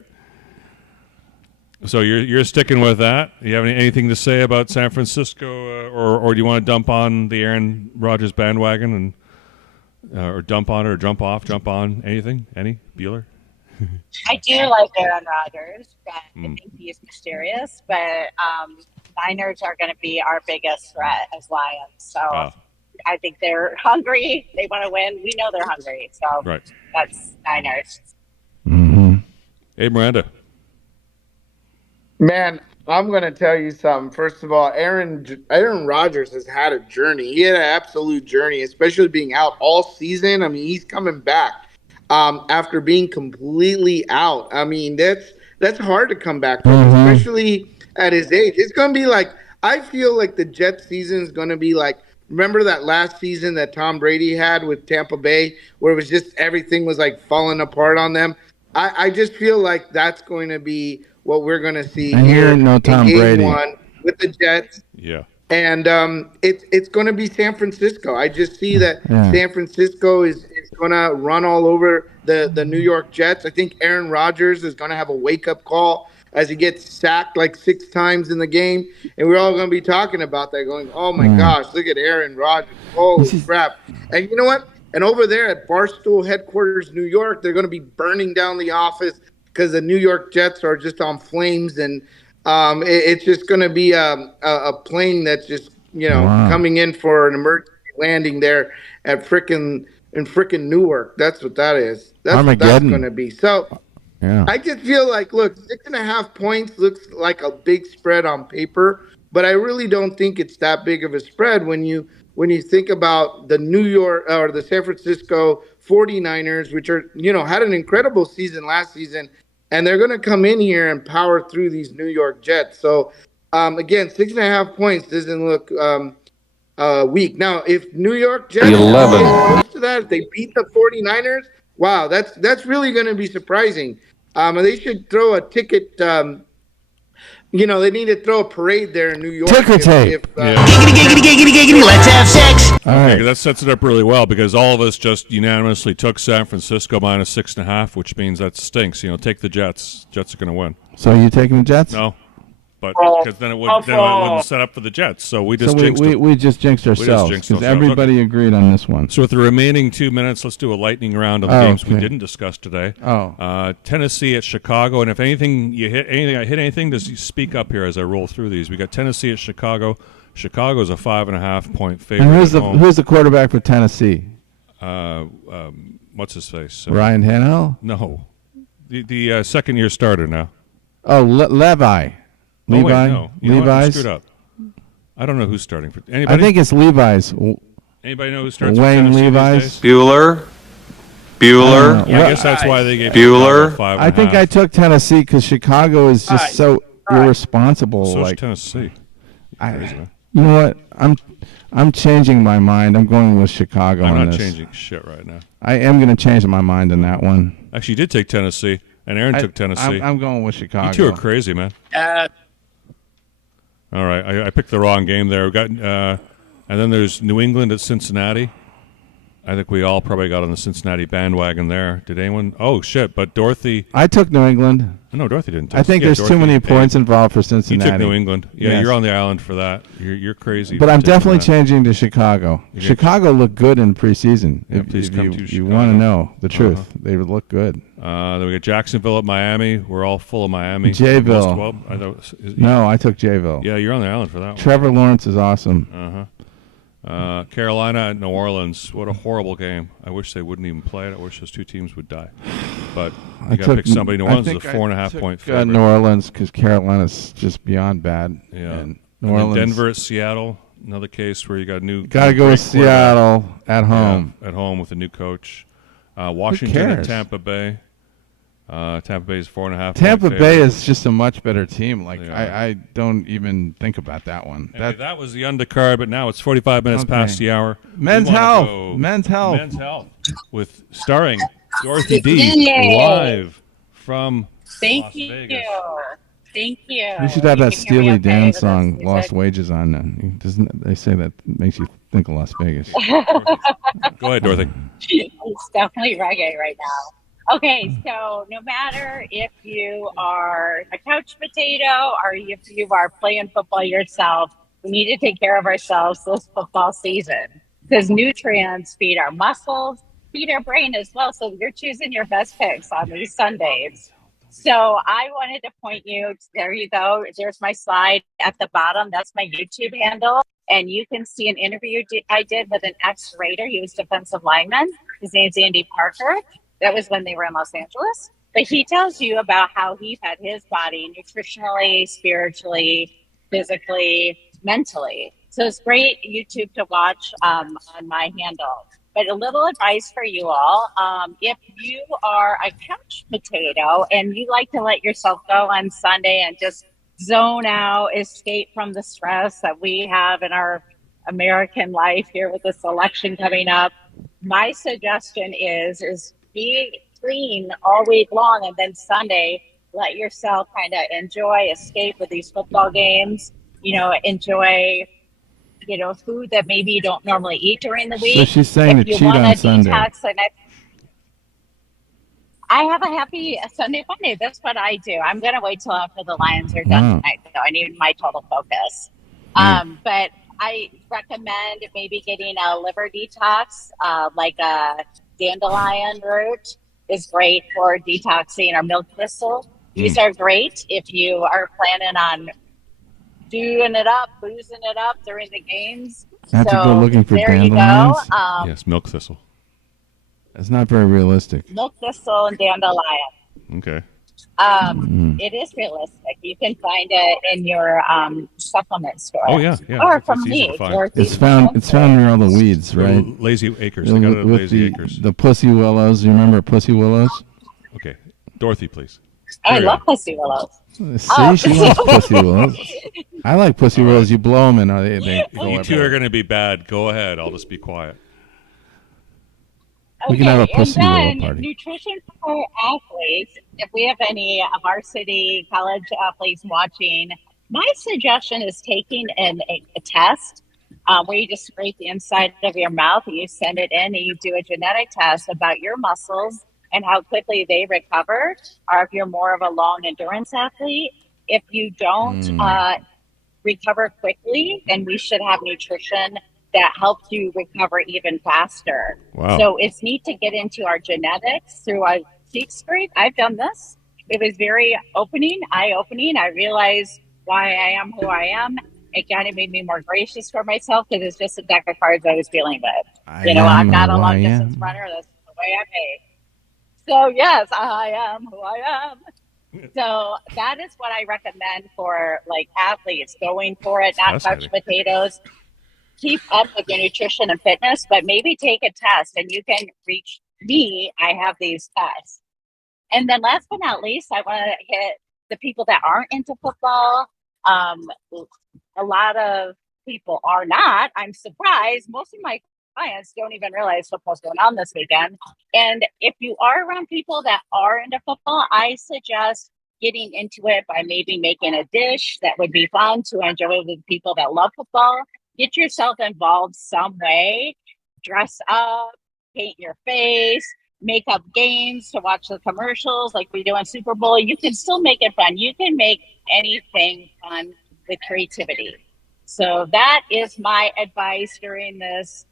So you're sticking with that? You have anything to say about San Francisco, or do you want to dump on the Aaron Rodgers bandwagon and or dump on or jump off, jump on anything? Any Bueller? I do like Aaron Rodgers. I think he's mysterious, but Niners are going to be our biggest threat as Lions. So I think they're hungry. They want to win. We know they're hungry. So that's Niners. Mm-hmm. Hey, Miranda. Man, I'm going to tell you something. First of all, Aaron Rodgers has had a journey. He had an absolute journey, especially being out all season. I mean, he's coming back. After being completely out. I mean, that's hard to come back from, especially at his age. It's going to be like, I feel like the Jets season is going to be like, remember that last season that Tom Brady had with Tampa Bay, where it was just everything was like falling apart on them? I just feel like that's going to be what we're going to see here in Game 1 with the Jets. Yeah. And it's going to be San Francisco. I just see that San Francisco is going to run all over the New York Jets. I think Aaron Rodgers is going to have a wake-up call as he gets sacked like 6 times in the game. And we're all going to be talking about that, going, oh, my gosh, look at Aaron Rodgers. Holy crap. And you know what? And over there at Barstool headquarters, New York, they're going to be burning down the office because the New York Jets are just on flames. And it's just going to be a plane that's just, coming in for an emergency landing there at frickin' Newark. That's what that is. That's what that's going to be. So I just feel like, look, 6.5 points looks like a big spread on paper, but I really don't think it's that big of a spread when you think about the New York or the San Francisco 49ers, which are, had an incredible season last season. And they're going to come in here and power through these New York Jets. So, again, 6.5 points doesn't look weak. Now, if New York Jets get close to that, if they beat the 49ers, wow, that's really going to be surprising. They should throw a ticket. They need to throw a parade there in New York. Ticker tape. Giggity, let's have sex. All right. Okay, that sets it up really well because all of us just unanimously took San Francisco minus 6.5, which means that stinks. Take the Jets. Jets are going to win. So you taking the Jets? No, but because then it wouldn't set up for the Jets. So we just jinxed them. We just jinxed ourselves because everybody agreed on this one. So with the remaining 2 minutes, let's do a lightning round of the games we didn't discuss today. Tennessee at Chicago, and if anything I hit anything, just speak up here as I roll through these. We got Tennessee at Chicago. Chicago's a 5.5 point favorite. And who's the quarterback for Tennessee? What's his face? Ryan Tannehill? No, the second year starter now. Oh, Levi. Levi? Wait, no. Levi's? Screwed up. I don't know who's starting for anybody. I think it's Levi's. Anybody know who starts Wayne for Tennessee Levi's? Bueller. Yeah, I guess that's why they gave Bueller. 5.5. I think I took Tennessee because Chicago is just so irresponsible. So is Tennessee. You know what? I'm changing my mind. I'm going with Chicago on this. I'm not changing shit right now. I am going to change my mind on that one. Actually, you did take Tennessee, and Aaron took Tennessee. I'm going with Chicago. You two are crazy, man. All right, I picked the wrong game there. We got, and then there's New England at Cincinnati. I think we all probably got on the Cincinnati bandwagon there. Did anyone? Oh, shit, but Dorothy. I took New England. No, Dorothy didn't. I think there's Dorothy too many points involved for Cincinnati. You took New England. Yeah, yes. You're on the island for that. You're crazy. But I'm definitely changing to Chicago. Chicago looked good in preseason. Yeah, please come to you want to know the truth. They look good. Then we got Jacksonville at Miami. We're all full of Miami. Jayville. No, I took Jayville. Yeah, you're on the island for that one. Trevor Lawrence is awesome. Carolina at New Orleans. What a horrible game. I wish they wouldn't even play it. I wish those two teams would die. But you got to pick somebody. New Orleans is a 4.5 point favorite. New Orleans because Carolina's just beyond bad. Yeah. And New Orleans. Denver at Seattle. Another case where you got got to go with Seattle at home. Yeah, at home with a new coach. Washington at Tampa Bay. Tampa Bay is 4.5. Tampa Bay is just a much better team. Like I don't even think about that one. Anyway, that was the undercard, but now it's 45 minutes past the hour. Men's health with starring Dorothy D live from Thank Las you. Vegas. Thank you. We should have that Steely Dan song, "Lost Wages," on. They say that makes you think of Las Vegas. Go ahead, Dorothy. It's definitely reggae right now. Okay, so no matter if you are a couch potato or if you are playing football yourself, we need to take care of ourselves this football season because nutrients feed our muscles, feed our brain as well. So you're choosing your best picks on these Sundays. So I wanted to point you, there you go. There's my slide at the bottom. That's my YouTube handle. And you can see an interview I did with an ex-Raider. He was defensive lineman. His name's Andy Parker. That was when they were in Los Angeles. But he tells you about how he fed his body nutritionally, spiritually, physically, mentally. So it's great YouTube to watch on my handle. But a little advice for you all. If you are a couch potato and you like to let yourself go on Sunday and just zone out, escape from the stress that we have in our American life here with this election coming up, my suggestion is be clean all week long, and then Sunday, let yourself kind of enjoy, escape with these football games, enjoy food that maybe you don't normally eat during the week. So she's saying to cheat on Sunday. I have a happy Sunday fun day. That's what I do. I'm going to wait till after the Lions are done tonight, though. I need my total focus. But I recommend maybe getting a liver detox, like a dandelion root is great for detoxing, or milk thistle. These are great if you are planning on boozing it up during the games. I have to go looking for dandelions. You go. Yes, milk thistle. That's not very realistic. Milk thistle and dandelion. Okay. It is realistic. You can find it in your supplement store. Oh yeah. Or from me. It's found near all the weeds, right? Lazy Acres. They got it at Lazy Acres. The pussy willows. You remember pussy willows? Okay, Dorothy, please. I love pussy willows. See, she loves pussy willows. I like pussy willows. You blow them and they go You two are going to be bad. Go ahead. I'll just be quiet. We can have a pussy willow party. Nutrition for athletes. If we have any varsity college athletes watching, my suggestion is taking a test where you just scrape the inside of your mouth and you send it in and you do a genetic test about your muscles and how quickly they recover, or if you're more of a long endurance athlete. If you don't recover quickly, then we should have nutrition that helps you recover even faster. Wow. So it's neat to get into our genetics through a cheek scrape. I've done this. It was very eye-opening. I realized why I am who I am. It kind of made me more gracious for myself because it's just a deck of cards I was dealing with. I'm not a long-distance runner. That's the way I'm made. So, yes, I am who I am. So that is what I recommend for, athletes going for it, not couch potatoes. Keep up with your nutrition and fitness, but maybe take a test and you can reach me. I have these tests. And then last but not least, I want to hit the people that aren't into football. A lot of people are not. I'm surprised. Most of my clients don't even realize football's going on this weekend. And if you are around people that are into football, I suggest getting into it by maybe making a dish that would be fun to enjoy with people that love football. Get yourself involved some way. Dress up, paint your face, make up games to watch the commercials like we do on Super Bowl. You can still make it fun. You can make anything fun with creativity. So that is my advice during this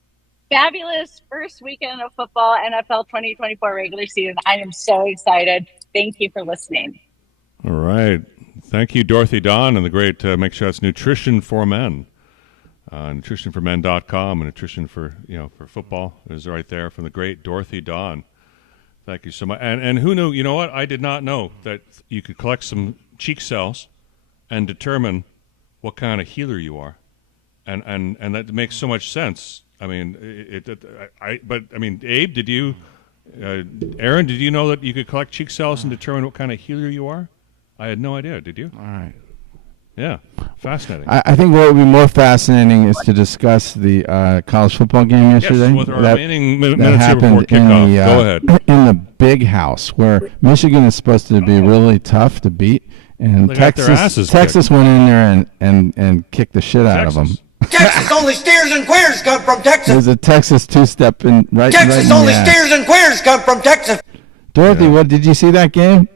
fabulous first weekend of football, NFL 2024 regular season. I am so excited. Thank you for listening. All right. Thank you, Dorothy Don, and the great Make Sure It's Nutrition for Men. Nutritionformen.com, and nutrition for football is right there from the great Dorothy Don. Thank you so much. And who knew? You know what? I did not know that you could collect some cheek cells and determine what kind of healer you are, and that makes so much sense. I mean, Abe, did you Aaron, did you know that you could collect cheek cells and determine what kind of healer you are? I had no idea. Did you? All right. Yeah, fascinating. I think what would be more fascinating is to discuss the college football game yesterday. Yes, with our remaining minutes that here before happened kickoff. Go ahead. In the big house, where Michigan is supposed to be really tough to beat, and Texas went in there and kicked the shit out of them. Texas only steers and queers come from Texas. There's a Texas two-step in right. Texas only steers and queers come from Texas. Dorothy, what did you see that game?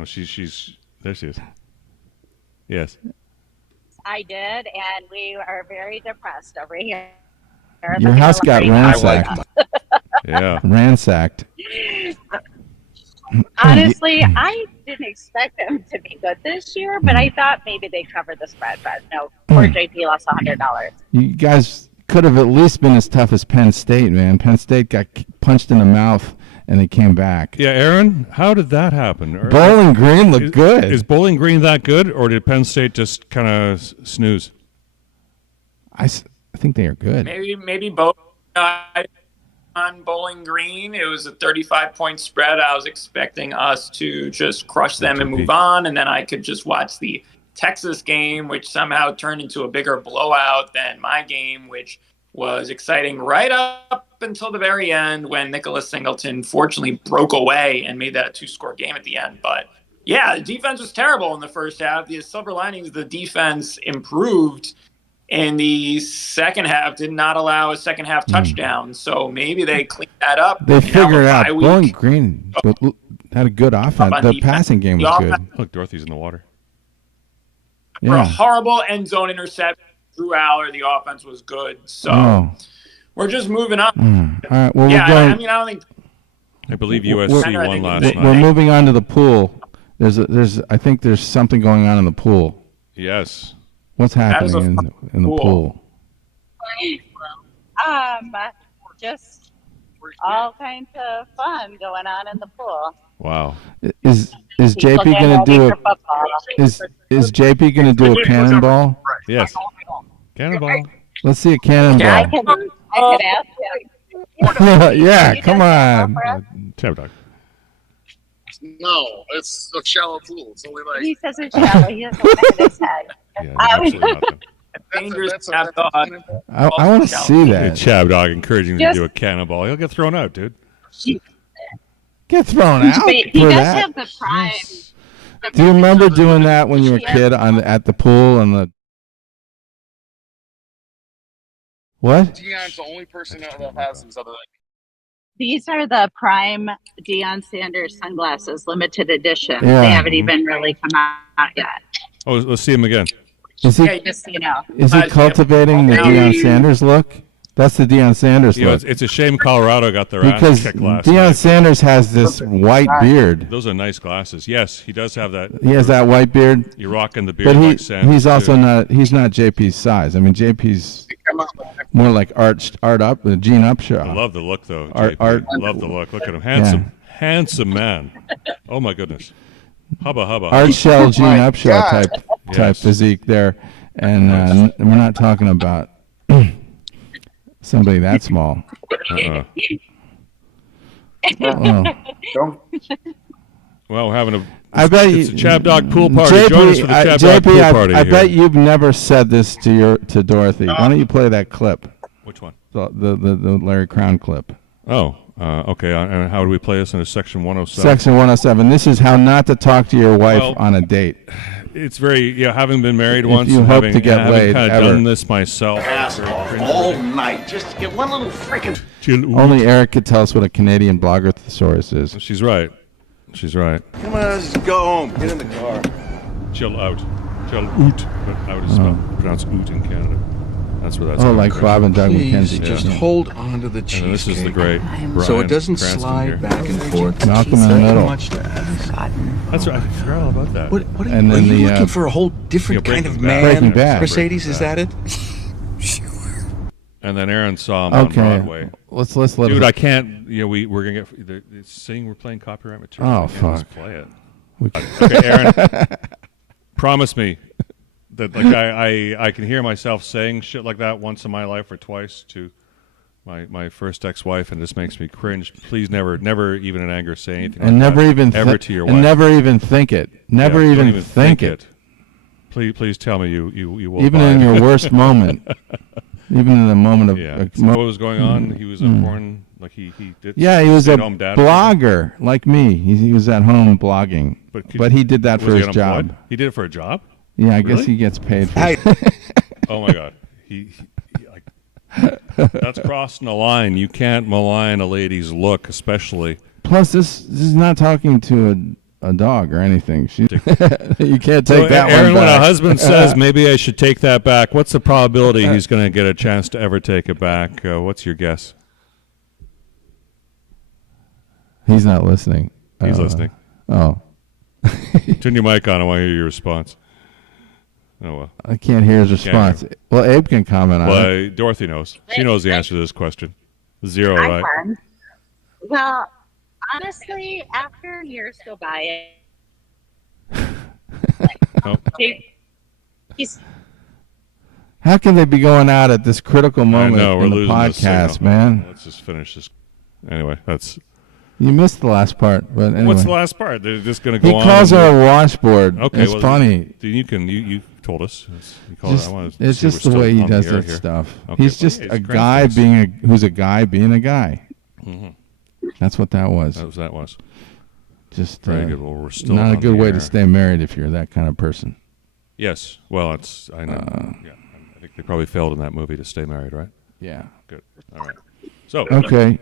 Oh, she's there. She is. Yes. I did, and we are very depressed over here. Your house got ransacked. Yeah. Ransacked. Honestly, I didn't expect them to be good this year, but I thought maybe they covered the spread. But no, poor JP lost $100. You guys could have at least been as tough as Penn State, man. Penn State got punched in the mouth, and they came back. Yeah, Aaron, how did that happen? Bowling Green looked good. Is Bowling Green that good, or did Penn State just kind of snooze? I think they are good. Maybe both. On Bowling Green, it was a 35-point spread. I was expecting us to just crush them and move on, and then I could just watch the Texas game, which somehow turned into a bigger blowout than my game, which was exciting right up until the very end when Nicholas Singleton fortunately broke away and made that a 2-score game at the end. But yeah, the defense was terrible in the first half. The silver linings, the defense improved in the second half, did not allow a second half touchdown. So maybe they cleaned that up. They figured out. Bowling Green had a good offense. The passing game was good. Look, Dorothy's in the water. For a horrible end zone interception, Drew Aller, the offense was good. So we're just moving on. All right. Well, yeah, I don't think. I believe USC won last night. We're moving on to the pool. I think there's something going on in the pool. Yes. What's happening in the pool? Just all kinds of fun going on in the pool. Wow. Is JP going to do is JP going to do a cannonball? Yes. Cannonball. Let's see a cannonball. I can ask him. Yeah, come on. Chab Dog. No, it's a shallow pool. It's only like. He says it's shallow. He doesn't want to hit his head. Yeah, absolutely not. Dangerous I want to see that. Chab Dog encouraging him to do a cannonball. He'll get thrown out, dude. Get thrown out? He does have the prime. Yes. Do you remember doing that when you were a kid at the pool and the? What? Deion's the only person that has these other. These are the prime Deion Sanders sunglasses, limited edition. Yeah. They haven't even really come out yet. Oh, let's see him again. Is he? Yeah, just so you know. Is he cultivating the Deion Sanders look? That's the Deion Sanders look. It's a shame Colorado got their because ass kicked last Deion night. Sanders has this white beard. Those are nice glasses. Yes, he does have that. He has that white beard. You're rocking the beard but like Sanders. he's also too. not. He's not JP's size. I mean, JP's more like art up, Gene Upshaw. I love the look though. Art. Love the look. Look at him, handsome man. Oh my goodness, hubba. Art Shell, Gene Upshaw type physique there, and we're not talking about somebody that small. Well, we're having a. I bet it's a Chab Dog pool party. JP, Join us for the Chab Dog pool party. I bet you've never said this to Dorothy. Why don't you play that clip? Which one? The Larry Crown clip. Oh, okay. And how do we play this in Section 107? Section 107. This is how not to talk to your wife on a date. It's very, having been married once, you and hope having, to get laid, kind of done this myself. All night, just to get one little freaking. Only Eric could tell us what a Canadian blogger thesaurus is. She's right. Come on, let's just go home. Get in the car. Chill out. Chill out. But out is pronounced oot in Canada. That's where that's like Bob and Doug McKenzie. Just hold on to the cheesecake. And this is the great Brian so it doesn't Cranston slide here. back and forth. Malcolm in the middle. Much to ask. That's right. I forgot all about that. What are you looking for a whole different kind of man? Breaking Bad. Mercedes, is that it? And then Aaron saw him on Broadway. Let's let Dude, it. I can't. We're gonna get. It's saying we're playing copyright material. Oh, I can't fuck. just play it. Okay, Aaron. Promise me that I can hear myself saying shit like that once in my life or twice to my first ex-wife, and this makes me cringe. Please never even in anger say anything. And like never that, even ever to your wife. And never even think it. Never don't even think it. Please tell me you will. Even buy in it. your worst moment. Even in the moment of. So what was going on? He was a porn. Like he did. Yeah, he was a home dad blogger like me. He was at home blogging, but he did that for his job. He did it for a job. Yeah, I Really? guess he gets paid for it. Oh my God, he that's crossing the line. You can't malign a lady's look, especially. Plus, this is not talking to a dog or anything. You can't take that Aaron, one back. when a husband says, maybe I should take that back, what's the probability he's going to get a chance to ever take it back? What's your guess? He's not listening. He's listening. Oh. Turn your mic on. I want to hear your response. Oh, well. I can't hear his response. Well, Abe can comment on it. Dorothy knows. She knows the answer to this question. 0, right? Can. Well, honestly, after years go by, he's. How can they be going out at this critical moment in the podcast, man? Let's just finish this. Anyway, that's. You missed the last part, but anyway. What's the last part? They're just going to go on. He calls her a washboard. Okay, it's funny. You told us. It's just the way he does that stuff. Okay, he's just a guy who's a guy being a guy. Mm-hmm. That's what that was. That was. Just very good. Well, we're still not a good way to stay married if you're that kind of person. Yes. Well, I know. Yeah. I think they probably failed in that movie to stay married, right? Yeah. Good. All right. So. Okay.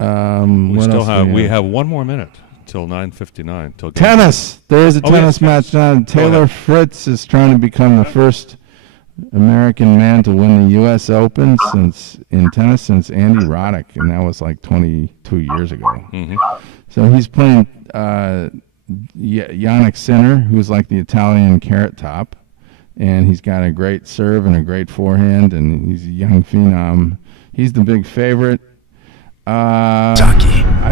We have 1 more minute till 9:59. Till tennis. There is a tennis match on. Taylor Fritz is trying to become the first American man to win the U.S. Open in tennis since Andy Roddick, and that was like 22 years ago. Mm-hmm. So he's playing Yannick Sinner, who's like the Italian Carrot Top, and he's got a great serve and a great forehand, and he's a young phenom. He's the big favorite. I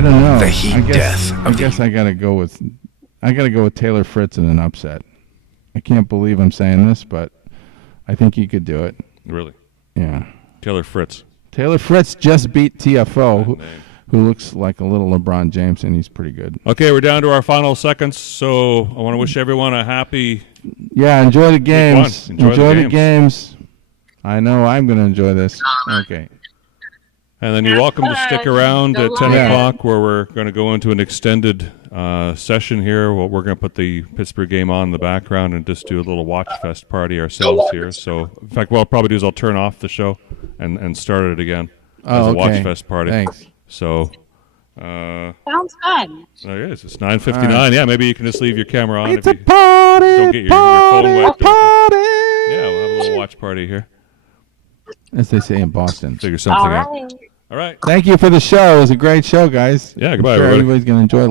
don't know. I guess I gotta go with Taylor Fritz in an upset. I can't believe I'm saying this, but I think he could do it. Really? Yeah. Taylor Fritz. Taylor Fritz just beat TFO, who looks like a little LeBron James, and he's pretty good. Okay, we're down to our final seconds, so I want to wish everyone a happy. Yeah, enjoy the games. Enjoy the games. I know I'm going to enjoy this. Okay. And then you're welcome to stick around at 10 o'clock where we're going to go into an extended session here. Well, we're going to put the Pittsburgh game on in the background and just do a little watch fest party ourselves here. So, in fact, what I'll probably do is I'll turn off the show and start it again as a watch fest party. Thanks. So, sounds fun. There it is. It's 9:59. Right. Yeah, maybe you can just leave your camera on. It's a party. Don't get your phone wet. Yeah, we'll have a little watch party here. As they say in Boston. Figure something out. All right. Thank you for the show. It was a great show, guys. Yeah, goodbye, I'm sure everybody. Everybody's going to enjoy